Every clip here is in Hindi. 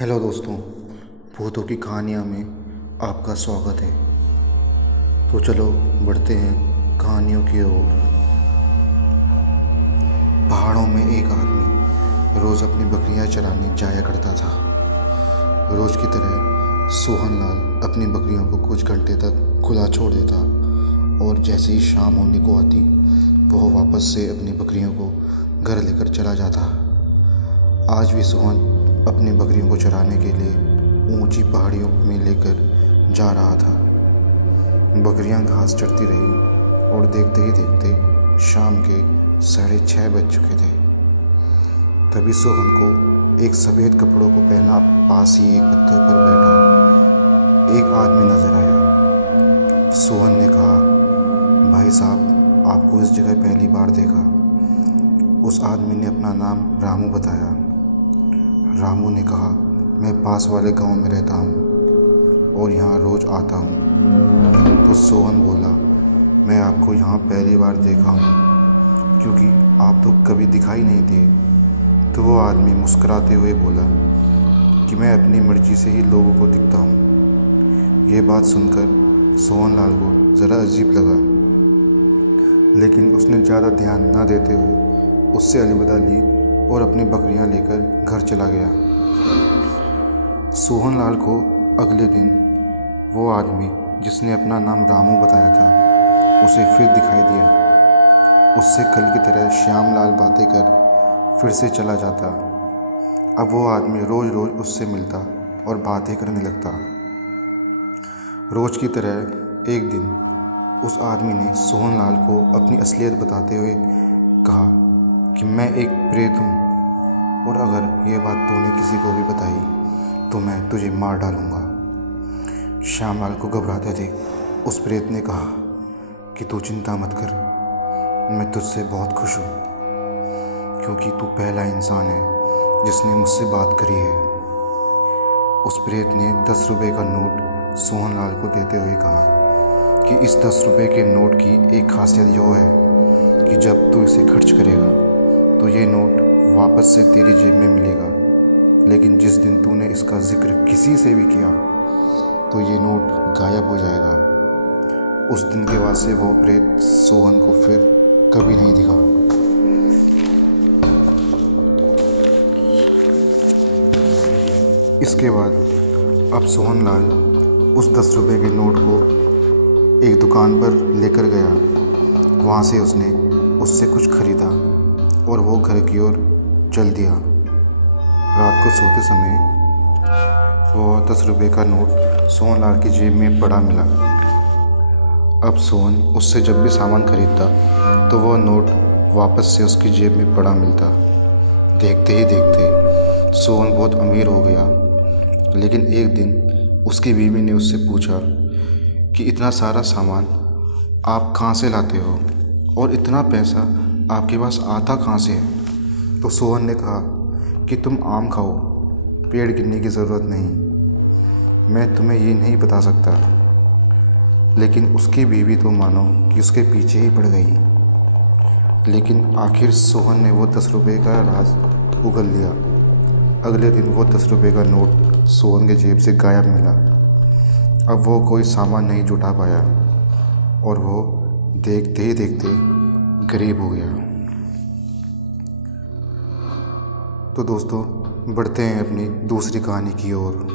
हेलो दोस्तों, भूतों की कहानियाँ में आपका स्वागत है। तो चलो बढ़ते हैं कहानियों की ओर। पहाड़ों में एक आदमी रोज़ अपनी बकरियां चराने जाया करता था। रोज़ की तरह सोहनलाल अपनी बकरियों को कुछ घंटे तक खुला छोड़ देता और जैसे ही शाम होने को आती वह वापस से अपनी बकरियों को घर लेकर चला जाता। आज भी सोहन अपनी बकरियों को चराने के लिए ऊंची पहाड़ियों में लेकर जा रहा था। बकरियां घास चरती रही और देखते ही देखते शाम के 6:30 बज चुके थे। तभी सोहन को एक सफ़ेद कपड़ों को पहना पास ही एक पत्थर पर बैठा एक आदमी नजर आया। सोहन ने कहा, भाई साहब, आपको इस जगह पहली बार देखा। उस आदमी ने अपना नाम रामू बताया। रामू ने कहा, मैं पास वाले गांव में रहता हूं और यहां रोज़ आता हूं। तो सोहन बोला, मैं आपको यहां पहली बार देखा हूं क्योंकि आप तो कभी दिखाई नहीं दिए। तो वो आदमी मुस्कुराते हुए बोला कि मैं अपनी मर्जी से ही लोगों को दिखता हूं। ये बात सुनकर सोहनलाल को ज़रा अजीब लगा, लेकिन उसने ज़्यादा ध्यान न देते हुए उससे अलविदा ली और अपनी बकरियां लेकर घर चला गया। सोहनलाल को अगले दिन वो आदमी जिसने अपना नाम रामू बताया था उसे फिर दिखाई दिया। उससे कल की तरह श्यामलाल बातें कर फिर से चला जाता। अब वो आदमी रोज़ रोज़ उससे मिलता और बातें करने लगता। रोज़ की तरह एक दिन उस आदमी ने सोहनलाल को अपनी असलियत बताते हुए कहा कि मैं एक प्रेत हूँ और अगर ये बात तूने किसी को भी बताई तो मैं तुझे मार डालूँगा। श्यामलाल को घबराते थे उस प्रेत ने कहा कि तू चिंता मत कर, मैं तुझसे बहुत खुश हूँ क्योंकि तू पहला इंसान है जिसने मुझसे बात करी है। उस प्रेत ने 10 रुपये का नोट सोहनलाल को देते हुए कहा कि इस 10 रुपये के नोट की एक खासियत यह है कि जब तू इसे खर्च करेगा तो ये नोट वापस से तेरी जेब में मिलेगा, लेकिन जिस दिन तूने इसका जिक्र किसी से भी किया तो ये नोट गायब हो जाएगा। उस दिन के बाद से वो प्रेत सोहन को फिर कभी नहीं दिखा। इसके बाद अब सोहनलाल उस 10 रुपये के नोट को एक दुकान पर लेकर गया। वहाँ से उसने उससे कुछ खरीदा और वो घर की ओर चल दिया। रात को सोते समय वो 10 रुपये का नोट सोहनलाल की जेब में पड़ा मिला। अब सोहन उससे जब भी सामान खरीदता तो वह नोट वापस से उसकी जेब में पड़ा मिलता। देखते ही देखते सोहन बहुत अमीर हो गया। लेकिन एक दिन उसकी बीवी ने उससे पूछा कि इतना सारा सामान आप कहाँ से लाते हो और इतना पैसा आपके पास आता कहाँ से है। तो सोहन ने कहा कि तुम आम खाओ, पेड़ गिरने की ज़रूरत नहीं। मैं तुम्हें ये नहीं बता सकता। लेकिन उसकी बीवी तो मानो कि उसके पीछे ही पड़ गई। लेकिन आखिर सोहन ने वो 10 रुपये का राज उगल लिया। अगले दिन वो 10 रुपये का नोट सोहन के जेब से गायब मिला। अब वो कोई सामान नहीं जुटा पाया और वो देखते ही देखते गरीब हो गया। तो दोस्तों, बढ़ते हैं अपनी दूसरी कहानी की ओर।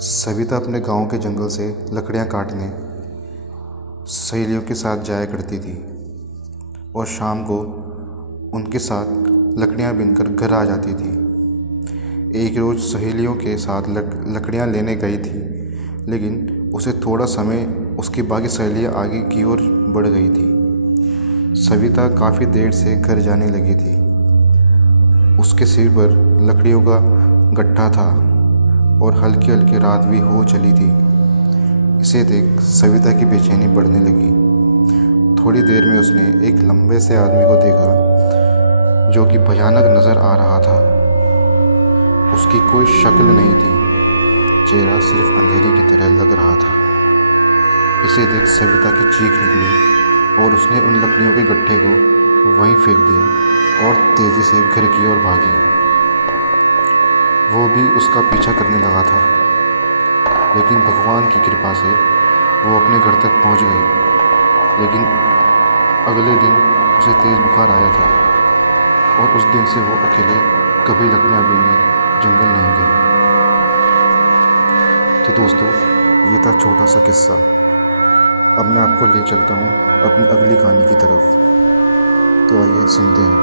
सविता अपने गांव के जंगल से लकड़ियां काटने सहेलियों के साथ जाया करती थी और शाम को उनके साथ लकड़ियां बीनकर घर आ जाती थी। एक रोज़ सहेलियों के साथ लकड़ियां लेने गई थी, लेकिन उसे थोड़ा समय उसकी बाकी सहेलियां आगे की ओर बढ़ गई थी। सविता काफ़ी देर से घर जाने लगी थी। उसके सिर पर लकड़ियों का गट्ठा था और हल्की हल्की रात भी हो चली थी। इसे देख सविता की बेचैनी बढ़ने लगी। थोड़ी देर में उसने एक लंबे से आदमी को देखा जो कि भयानक नज़र आ रहा था। उसकी कोई शक्ल नहीं थी, चेहरा सिर्फ अंधेरे की तरह लग रहा था। इसे देख सविता की चीख निकली और उसने उन लकड़ियों के गट्ठे को वहीं फेंक दिया और तेज़ी से घर की ओर भागी। वो भी उसका पीछा करने लगा था, लेकिन भगवान की कृपा से वो अपने घर तक पहुंच गई। लेकिन अगले दिन उसे तेज़ बुखार आया था और उस दिन से वो अकेले कभी लकड़ियाँ बीनने जंगल नहीं गई। तो दोस्तों, ये था छोटा सा किस्सा। अब मैं आपको ले चलता हूँ अपनी अगली कहानी की तरफ। तो आइए सुनते हैं।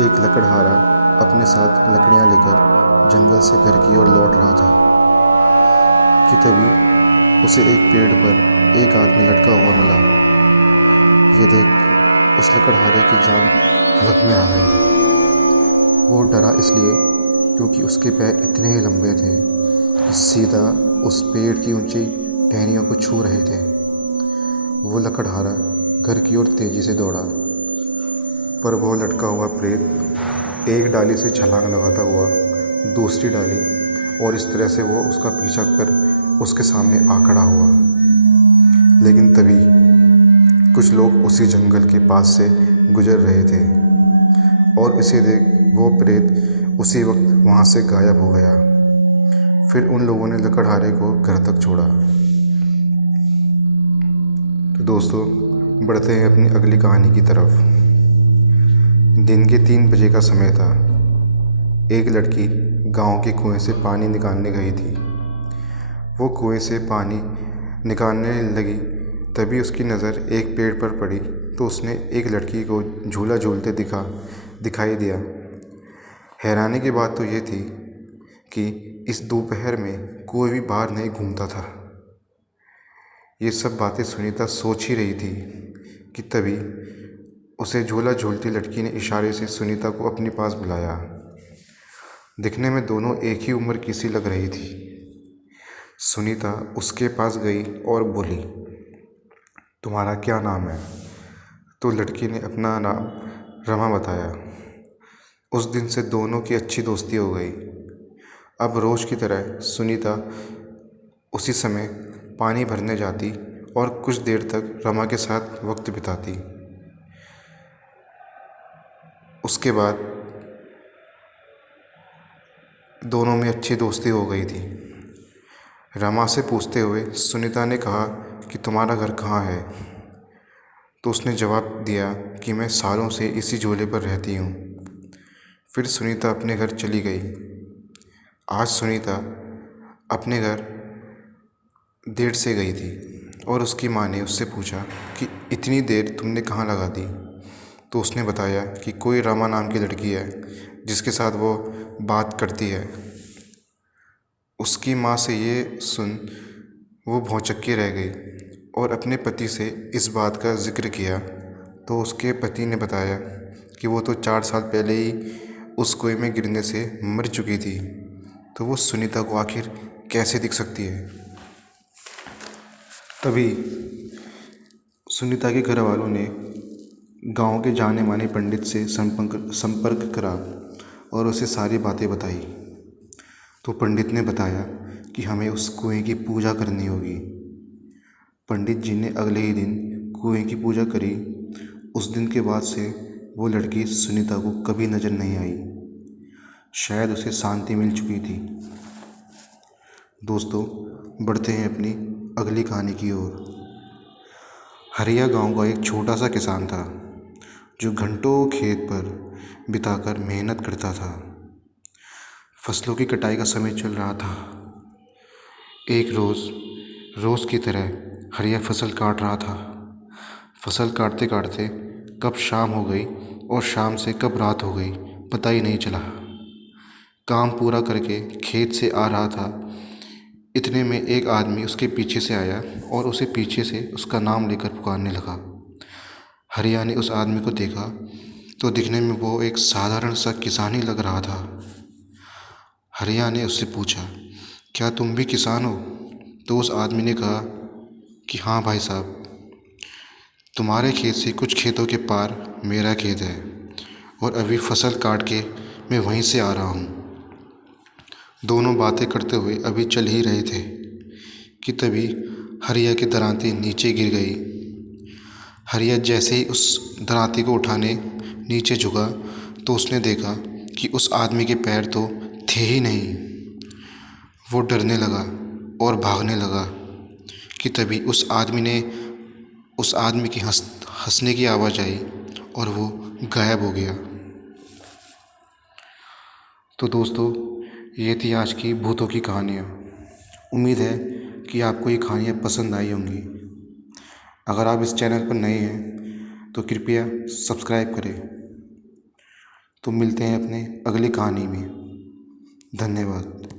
एक लकड़हारा अपने साथ लकड़ियाँ लेकर जंगल से घर की ओर लौट रहा था कि तभी उसे एक पेड़ पर एक आदमी लटका हुआ मिला। ये देख उस लकड़हारे की जान हलक में आ गई। वो डरा इसलिए क्योंकि उसके पैर इतने ही लंबे थे कि सीधा उस पेड़ की ऊंची टहनियों को छू रहे थे। वो लकड़हारा घर की ओर तेजी से दौड़ा, पर वो लटका हुआ प्रेत एक डाली से छलांग लगाता हुआ दूसरी डाली, और इस तरह से वो उसका पीछा कर उसके सामने आ खड़ा हुआ। लेकिन तभी कुछ लोग उसी जंगल के पास से गुजर रहे थे और इसे देख वो प्रेत उसी वक्त वहाँ से गायब हो गया। फिर उन लोगों ने लकड़हारे को घर तक छोड़ा। तो दोस्तों, बढ़ते हैं अपनी अगली कहानी की तरफ। दिन के 3 बजे का समय था। एक लड़की गांव के कुएं से पानी निकालने गई थी। वो कुएं से पानी निकालने लगी, तभी उसकी नज़र एक पेड़ पर पड़ी तो उसने एक लड़की को झूला झूलते दिखाई दिया। हैरानी की बात तो ये थी कि इस दोपहर में कोई भी बाहर नहीं घूमता था। ये सब बातें सुनीता सोच ही रही थी कि तभी उसे झूला झूलती लड़की ने इशारे से सुनीता को अपने पास बुलाया। दिखने में दोनों एक ही उम्र की सी लग रही थी। सुनीता उसके पास गई और बोली, तुम्हारा क्या नाम है? तो लड़की ने अपना नाम रमा बताया। उस दिन से दोनों की अच्छी दोस्ती हो गई। अब रोज़ की तरह सुनीता उसी समय पानी भरने जाती और कुछ देर तक रमा के साथ वक्त बिताती। उसके बाद दोनों में अच्छी दोस्ती हो गई थी। रमा से पूछते हुए सुनीता ने कहा कि तुम्हारा घर कहाँ है? तो उसने जवाब दिया कि मैं सालों से इसी झूले पर रहती हूँ। फिर सुनीता अपने घर चली गई। आज सुनीता अपने घर देर से गई थी और उसकी माँ ने उससे पूछा कि इतनी देर तुमने कहाँ लगा दी? तो उसने बताया कि कोई रमा नाम की लड़की है जिसके साथ वो बात करती है। उसकी माँ से ये सुन वो भौंचक्की रह गई और अपने पति से इस बात का जिक्र किया। तो उसके पति ने बताया कि वो तो 4 साल पहले ही उस कुएं में गिरने से मर चुकी थी, तो वो सुनीता को आखिर कैसे दिख सकती है। तभी सुनीता के घर वालों ने गांव के जाने माने पंडित से संपर्क करा और उसे सारी बातें बताई। तो पंडित ने बताया कि हमें उस कुएं की पूजा करनी होगी। पंडित जी ने अगले ही दिन कुएं की पूजा करी। उस दिन के बाद से वो लड़की सुनीता को कभी नज़र नहीं आई। शायद उसे शांति मिल चुकी थी। दोस्तों, बढ़ते हैं अपनी अगली कहानी की ओर। हरिया गांव का एक छोटा सा किसान था जो घंटों खेत पर बिताकर मेहनत करता था। फसलों की कटाई का समय चल रहा था। एक रोज़ की तरह हरिया फसल काट रहा था। फसल काटते काटते कब शाम हो गई और शाम से कब रात हो गई पता ही नहीं चला। काम पूरा करके खेत से आ रहा था, इतने में एक आदमी उसके पीछे से आया और उसे पीछे से उसका नाम लेकर पुकारने लगा। हरिया ने उस आदमी को देखा तो दिखने में वो एक साधारण सा किसान ही लग रहा था। हरिया ने उससे पूछा, क्या तुम भी किसान हो? तो उस आदमी ने कहा कि हाँ भाई साहब, तुम्हारे खेत से कुछ खेतों के पार मेरा खेत है और अभी फसल काट के मैं वहीं से आ रहा हूँ। दोनों बातें करते हुए अभी चल ही रहे थे कि तभी हरिया की दरांती नीचे गिर गई। हरिया जैसे ही उस दरांती को उठाने नीचे झुका तो उसने देखा कि कि उस आदमी के पैर तो थे ही नहीं। वो डरने लगा और भागने लगा कि तभी उस आदमी की हंसने की आवाज़ आई और वो गायब हो गया। तो दोस्तों, ये थी आज की भूतों की कहानियाँ। उम्मीद है कि आपको ये कहानियाँ पसंद आई होंगी। अगर आप इस चैनल पर नए हैं तो कृपया सब्सक्राइब करें। तो मिलते हैं अपने अगली कहानी में। धन्यवाद।